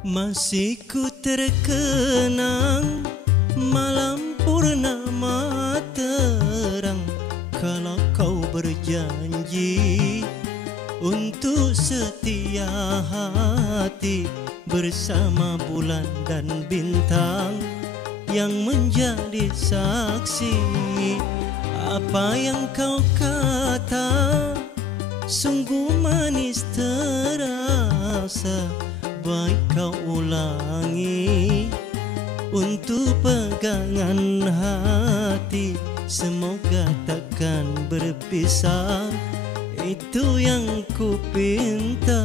Masih ku terkenang malam purnama terang, kalau kau berjanji untuk setia hati bersama bulan dan bintang yang menjadi saksi. Apa yang kau kata sungguh manis terasa, baik kau ulangi untuk pegangan hati. Semoga takkan berpisah, itu yang ku pinta.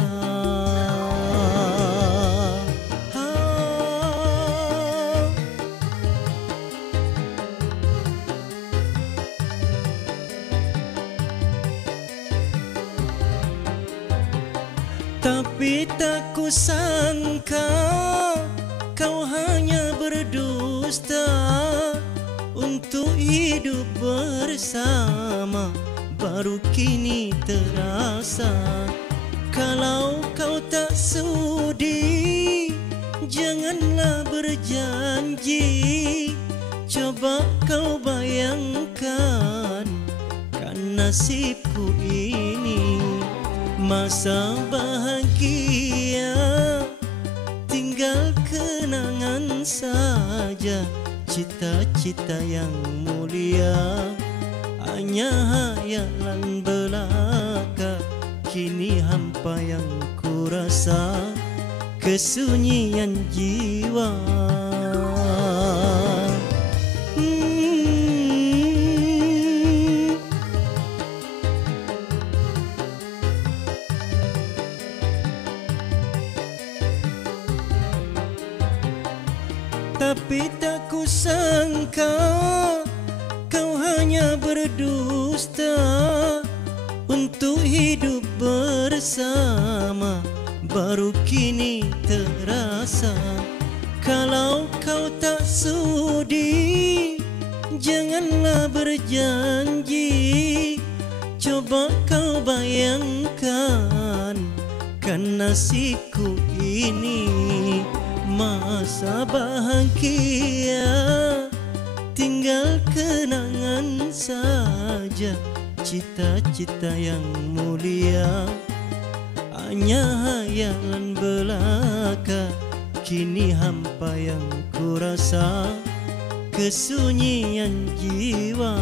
Tapi tak ku sangka kau hanya berdusta untuk hidup bersama. Baru kini terasa, kalau kau tak sudi janganlah berjanji. Coba kau bayangkan kan nasibku ini. Masa bahagia tinggal kenangan saja, cita-cita yang mulia hanya hayalan belaka. Kini hampa yang ku rasa, kesunyian jiwa. Tapi tak ku sangka kau hanya berdusta untuk hidup bersama. Baru kini terasa, kalau kau tak sudi janganlah berjanji. Coba kau bayangkan kan nasibku ini. Masa bahagia tinggal kenangan saja, cita-cita yang mulia hanya hayalan belaka. Kini hampa yang ku rasa, kesunyian jiwa.